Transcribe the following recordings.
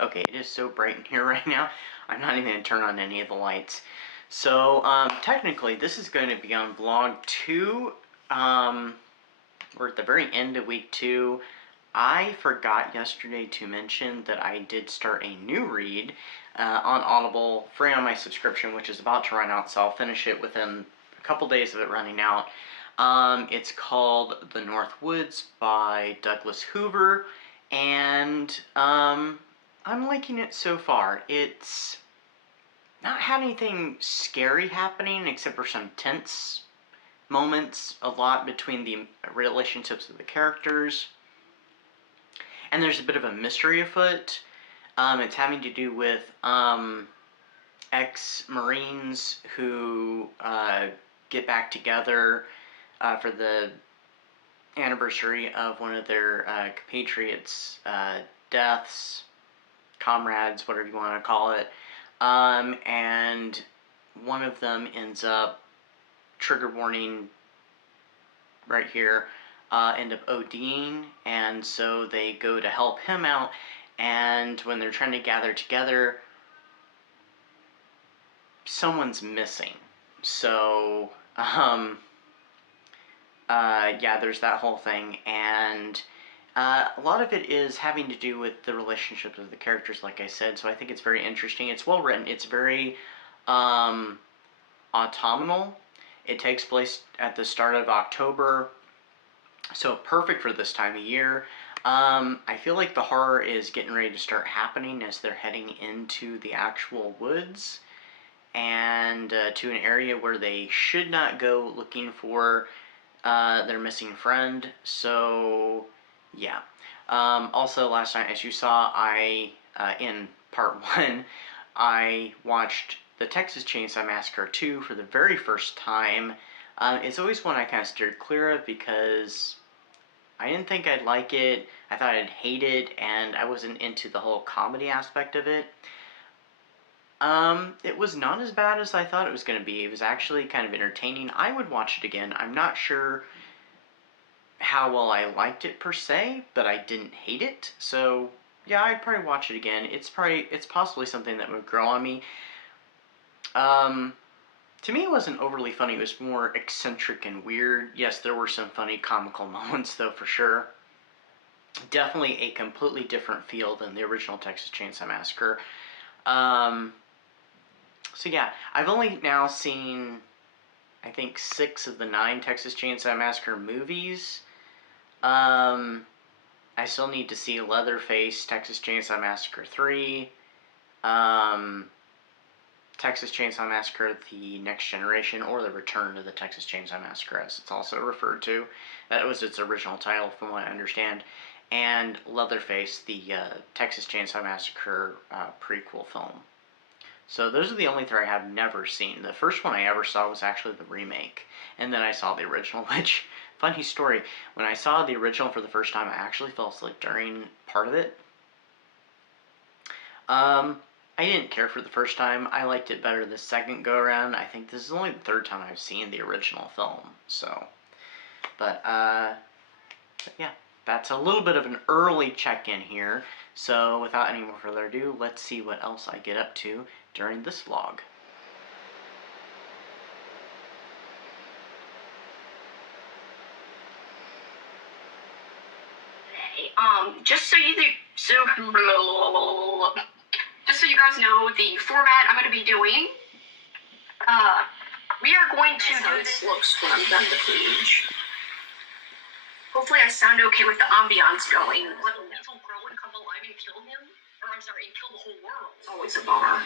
Okay, it is so bright in here right now, I'm not even going to turn on any of the lights. So, technically, this is going to be on vlog 2. We're at the very end of week 2. I forgot yesterday to mention that I did start a new read on Audible, free on my subscription, which is about to run out, so I'll finish it within a couple days of it running out. It's called The North Woods by Douglas Hoover, and I'm liking it so far. It's not had anything scary happening except for some tense moments a lot between the relationships of the characters. And there's a bit of a mystery afoot. It's having to do with ex-Marines who get back together for the anniversary of one of their compatriots' deaths, comrades, whatever you want to call it. And one of them ends up, trigger warning right here, end up ODing, and so they go to help him out, and when they're trying to gather together, someone's missing. So, yeah, there's that whole thing, and a lot of it is having to do with the relationships of the characters, like I said, so I think it's very interesting. It's well written. It's very autumnal. It takes place at the start of October, so perfect for this time of year. I feel like the horror is getting ready to start happening as they're heading into the actual woods and to an area where they should not go looking for their missing friend. So, yeah. Also, last night, as you saw, in part 1, I watched the Texas Chainsaw Massacre 2 for the very first time. It's always one I kind of steered clear of because I didn't think I'd like it, I thought I'd hate it, and I wasn't into the whole comedy aspect of it. It was not as bad as I thought it was going to be. It was actually kind of entertaining. I would watch it again. I'm not sure how well I liked it per se, but I didn't hate it. So, yeah, I'd probably watch it again. It's possibly something that would grow on me. To me, it wasn't overly funny. It was more eccentric and weird. Yes, there were some funny comical moments, though, for sure. Definitely a completely different feel than the original Texas Chainsaw Massacre. So yeah, I've only now seen, I think, 6 of the 9 Texas Chainsaw Massacre movies. I still need to see Leatherface, Texas Chainsaw Massacre 3, Texas Chainsaw Massacre, The Next Generation, or The Return of the Texas Chainsaw Massacre, as it's also referred to. That was its original title, from what I understand. And Leatherface, the Texas Chainsaw Massacre prequel film. So those are the only 3 I have never seen. The first one I ever saw was actually the remake, and then I saw the original, which, funny story, when I saw the original for the first time, I actually fell asleep during part of it. I didn't care for the first time. I liked it better the second go-around. I think this is only the 3rd time I've seen the original film, so. But yeah, that's a little bit of an early check-in here. So without any more further ado, let's see what else I get up to during this vlog. Just so you guys know the format I'm going to be doing. We are going to do this. Looks when I'm done the page. Hopefully, I sound okay with the ambiance going. Let a little girl come alive and kill him, or I'm sorry, kill the whole world. Always a bummer.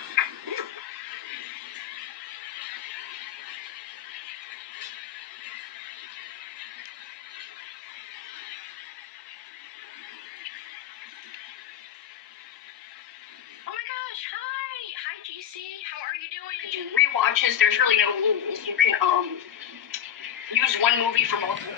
Oh my gosh, hi GC, how are you doing? You can do rewatches, there's really no rules. You can use one movie for multiple.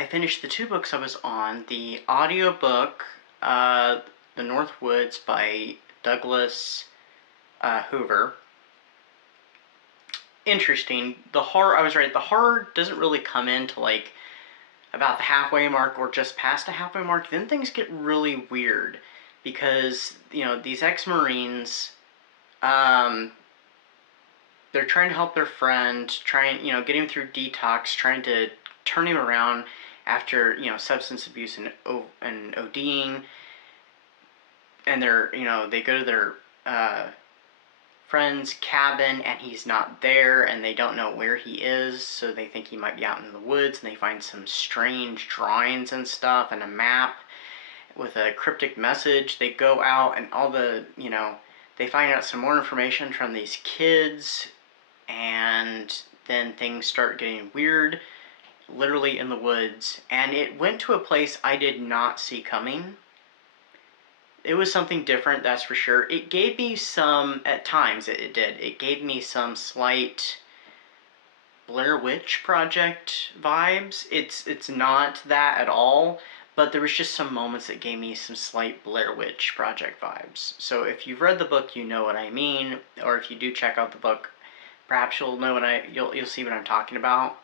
I finished the 2 books I was on. The audiobook, The North Woods by Douglas Hoover. Interesting. The horror, I was right, the horror doesn't really come into like about the halfway mark or just past the halfway mark. Then things get really weird because, you know, these ex-Marines, they're trying to help their friend, get him through detox, trying to turn him around after, substance abuse and ODing. And they go to their friend's cabin and he's not there and they don't know where he is, so they think he might be out in the woods, and they find some strange drawings and stuff and a map with a cryptic message. They go out and they find out some more information from these kids, and then things start getting weird, literally in the woods. And it went to a place I did not see coming. It was something different, that's for sure. It gave me some, at times it did, it gave me some slight Blair Witch Project vibes. It's not that at all, but there was just some moments that gave me some slight Blair Witch Project vibes. So if you've read the book, you know what I mean, or if you do check out the book, perhaps you'll know you'll see what I'm talking about.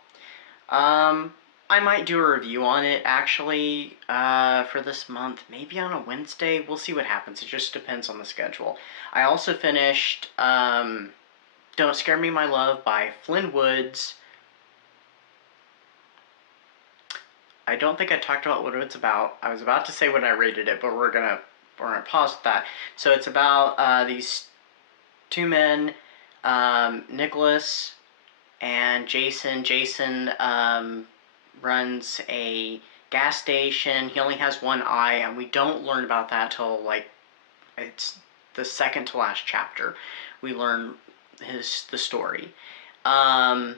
I might do a review on it, actually, for this month. Maybe on a Wednesday. We'll see what happens. It just depends on the schedule. I also finished Don't Scare Me, My Love by Flynn Woods. I don't think I talked about what it's about. I was about to say what I rated it, but we're gonna pause with that. So it's about these 2 men, Nicholas and Jason. Jason runs a gas station. He only has one eye, and we don't learn about that till like it's the second to last chapter. We learn the story, and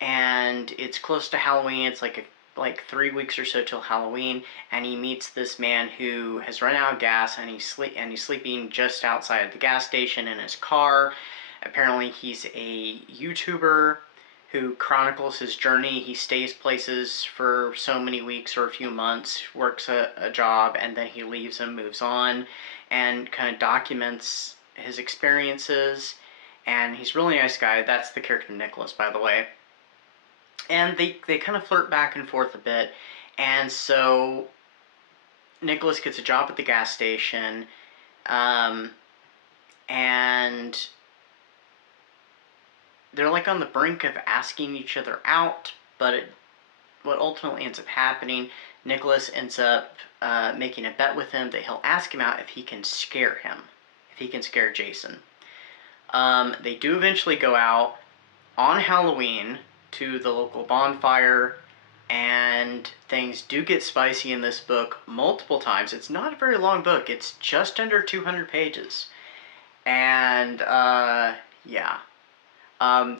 it's close to Halloween. It's like 3 weeks or so till Halloween, and he meets this man who has run out of gas, and he's sleeping just outside of the gas station in his car. Apparently, he's a YouTuber who chronicles his journey. He stays places for so many weeks or a few months, works a job, and then he leaves and moves on, and kind of documents his experiences. And he's a really nice guy. That's the character Nicholas, by the way. And they kind of flirt back and forth a bit. And so Nicholas gets a job at the gas station, and they're like on the brink of asking each other out, but what ultimately ends up happening, Nicholas ends up making a bet with him that he'll ask him out if he can scare him, if he can scare Jason. They do eventually go out on Halloween to the local bonfire, and things do get spicy in this book multiple times. It's not a very long book. It's just under 200 pages. And, yeah.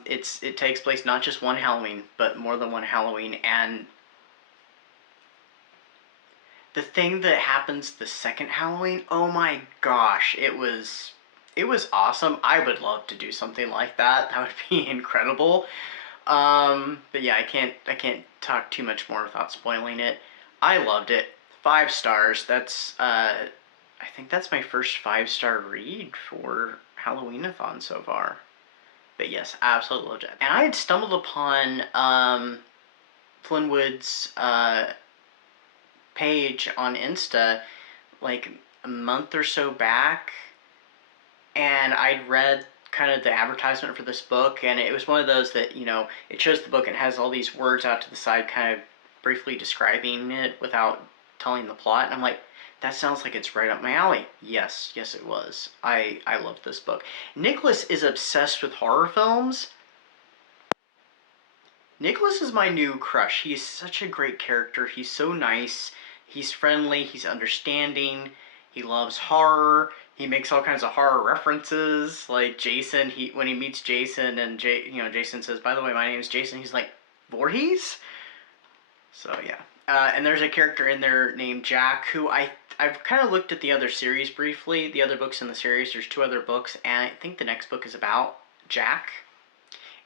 It takes place not just one Halloween, but more than one Halloween, and the thing that happens the second Halloween, oh my gosh, it was awesome. I would love to do something like that. That would be incredible. But yeah, I can't talk too much more without spoiling it. I loved it. 5 stars. That's, I think that's my first 5-star read for Halloween-a-thon so far. But yes, absolutely loved it. And I had stumbled upon Flynn Woods' page on Insta like a month or so back, and I'd read kind of the advertisement for this book, and it was one of those that, it shows the book and has all these words out to the side kind of briefly describing it without telling the plot, and I'm like, that sounds like it's right up my alley. Yes, it was. I love this book. Nicholas is obsessed with horror films. Nicholas is my new crush. He's such a great character. He's so nice. He's friendly. He's understanding. He loves horror. He makes all kinds of horror references. Like Jason, when he meets Jason, and Jason says, "By the way, my name is Jason." He's like, "Voorhees?" So yeah. And there's a character in there named Jack, who I've kind of looked at the other series briefly, the other books in the series. There's 2 other books, and I think the next book is about Jack.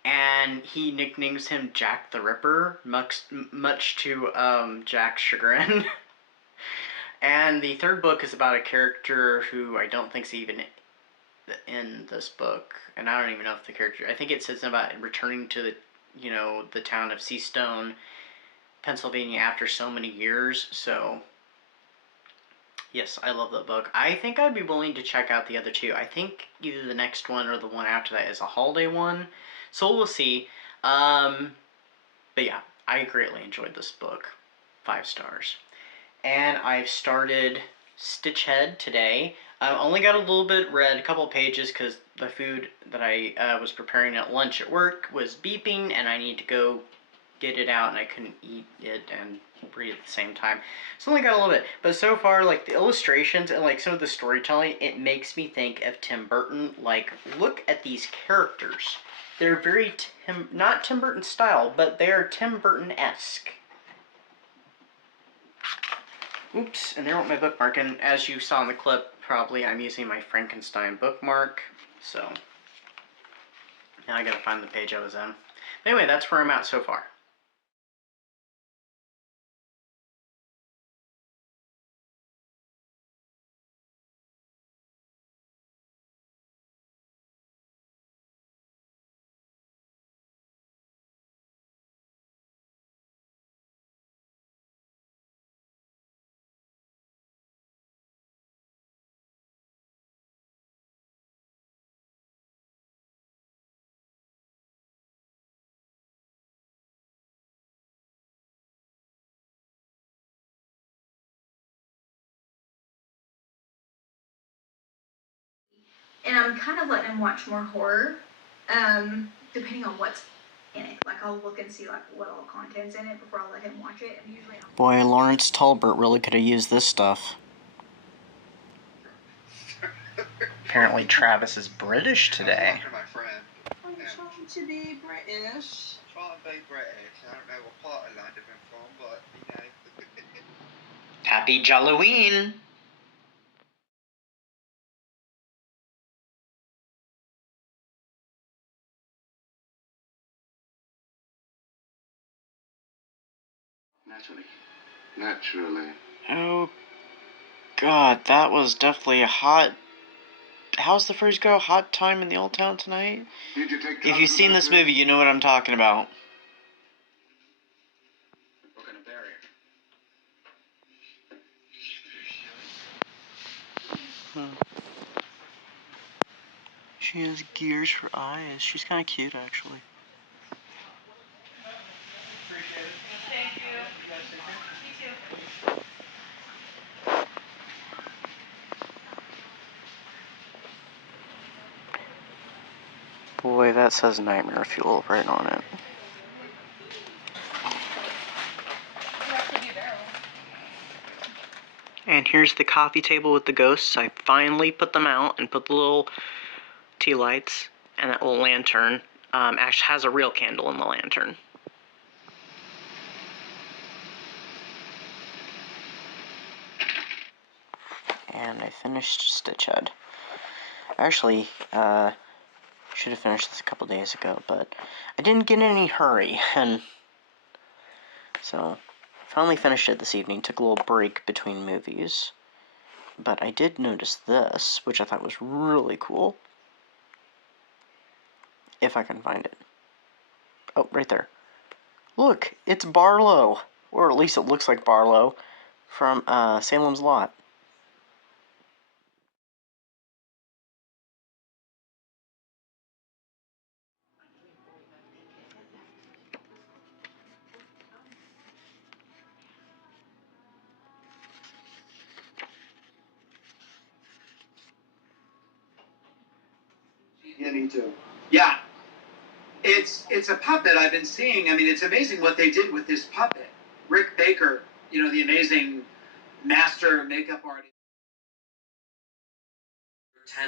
and he nicknames him Jack the Ripper, much to Jack's chagrin. And the third book is about a character who I don't think's even in this book, and I don't even know if the character. I think it says about returning to the town of Seastone, Pennsylvania, after so many years. So yes, I love that book. I think I'd be willing to check out the other two. I think either the next one or the one after that is a holiday one, so we'll see. But yeah, I greatly enjoyed this book. 5 stars. And I've started Stitchhead today. I only got a little bit read, a couple of pages, because the food that I was preparing at lunch at work was beeping, and I need to go get it out, and I couldn't eat it and read at the same time. So I only got a little bit. But so far, like, the illustrations and, like, some of the storytelling, it makes me think of Tim Burton. Like, look at these characters. They're very not Tim Burton style, but they are Tim Burton-esque. Oops, and there went my bookmark, and as you saw in the clip, probably I'm using my Frankenstein bookmark, so now I gotta find the page I was in. Anyway, that's where I'm at so far. And I'm kind of letting him watch more horror, depending on what's in it. Like, I'll look and see like what all content's in it before I'll let him watch it. And usually Boy, Lawrence Talbot really could have used this stuff. Apparently Travis is British today. My friend. I'm trying to be British. Trying to be British. I don't know what part of London I'm from, but you know. Happy Halloween! Naturally. Oh, God, that was definitely a hot... How's the phrase go? Hot time in the old town tonight? If you've seen this movie, you know what I'm talking about. We're gonna bury her. She has gears for eyes. She's kind of cute, actually. Thank you. You too. Boy, that says Nightmare Fuel right on it. And here's the coffee table with the ghosts. I finally put them out and put the little tea lights and that little lantern. Actually has a real candle in the lantern. And I finished Stitchhead. Actually, should have finished this a couple days ago, but I didn't get in any hurry, and so finally finished it this evening. Took a little break between movies, but I did notice this, which I thought was really cool. If I can find it. Oh, right there. Look, it's Barlow, or at least it looks like Barlow from Salem's Lot. Yeah, me too. Yeah. It's a puppet I've been seeing. I mean, it's amazing what they did with this puppet. Rick Baker, you know, the amazing master makeup artist.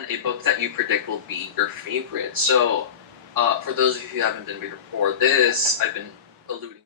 10, a book that you predict will be your favorite. So, for those of you who haven't been here before this, I've been alluding